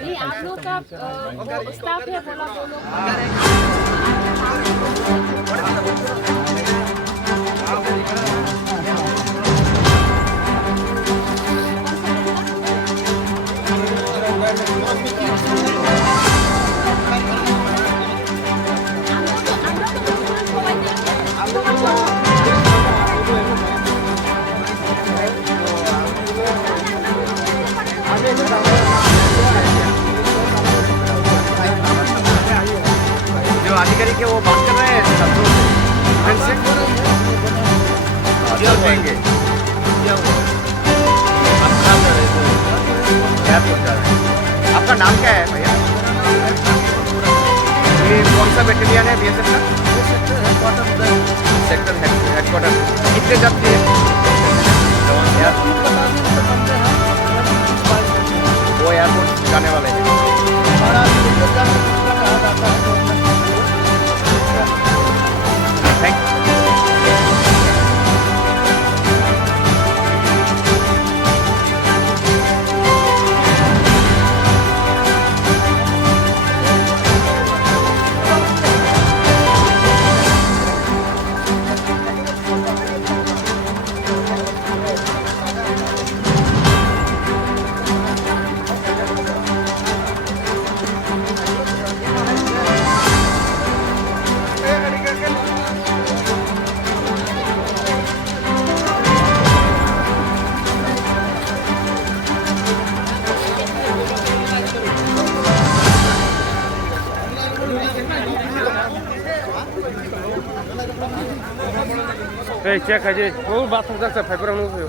नहीं आप लोग का वो स्टाफ है बोला वो लोग जो अधिकारी के वो बात कर रहे हैं छात्रों से देंगे आपका नाम क्या है भैया? ये कौन सा बैटेलियन है BSF का? सेक्टर हेडक्वार्टर कितने जाती है? वो एयरपोर्ट जाने वाले हैं। Thank you. cek aja. Oh, batuk dah sampai berapa nunggu.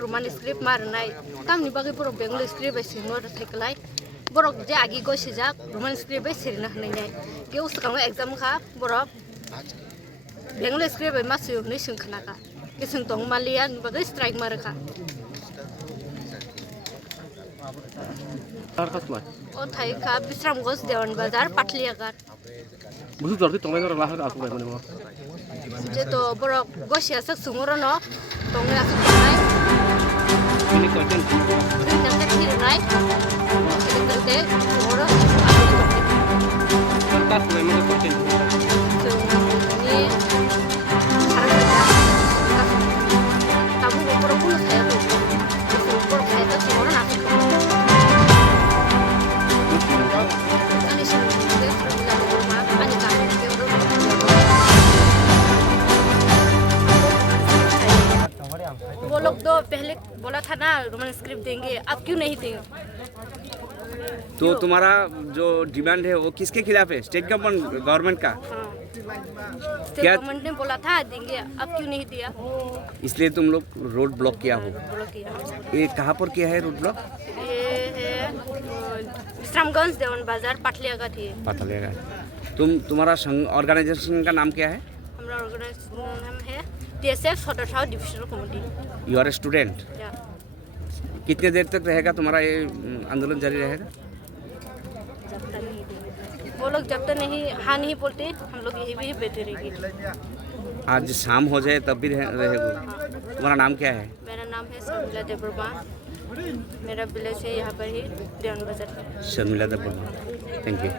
Roman script marnai tamni bagi borok bengali script besi nor theklai borok je agi go sijak Roman script besi na hnai ke uskango exam kha borok bengali script masu ni sing khana ka ke sing tong malia bagi strike mar kha আর কাজ নাই o thai kha Bishramganj Dewan Bazar Pathali Aghat বুঝু দরতে তোমায় ধরে লাহার আসু ভাই মানে je to borok go sia sak sungoro no tong la nai ini konten nang thir nai te borok কাজ নাই মানে konten ni kamu borok pun saya tu borok saya tu sungoro na ani sing de la rumah ani ka वो लोग तो पहले बोला था ना रोमन स्क्रिप्ट देंगे अब क्यों नहीं देंगे तो तुम्हारा जो डिमांड है वो किसके खिलाफ है? स्टेट गवर्नमेंट का? स्टेट क्या- गवर्नमेंट ने बोला था देंगे अब क्यों नहीं दिया इसलिए तुम लोग रोड ब्लॉक किया हो। बोलो किया ये कहाँ पर किया है रोड ब्लॉक? ये है विश्रामगंज देवन बाजार पाटली आगत है पता का। तुम्हारा ऑर्गेनाइजेशन का नाम क्या है? हमारा ऑर्गेनाइजेशन नाम है TSF सदरसाव divisional committee you are a student. या कितने देर तक रहेगा तुम्हारा ये आंदोलन जारी रहेगा? जब तक नहीं देंगे वो लोग जब तक नहीं हाँ नहीं बोलते हम लोग यही भी बैठे रहेंगे आज शाम हो जाए तब भी रहेगा। तुम्हारा नाम क्या है? मेरा नाम है शर्मिला देवर्मा मेरा विलेज है यहाँ पर ही देवन बाजार शर्मिला दबा। Thank you.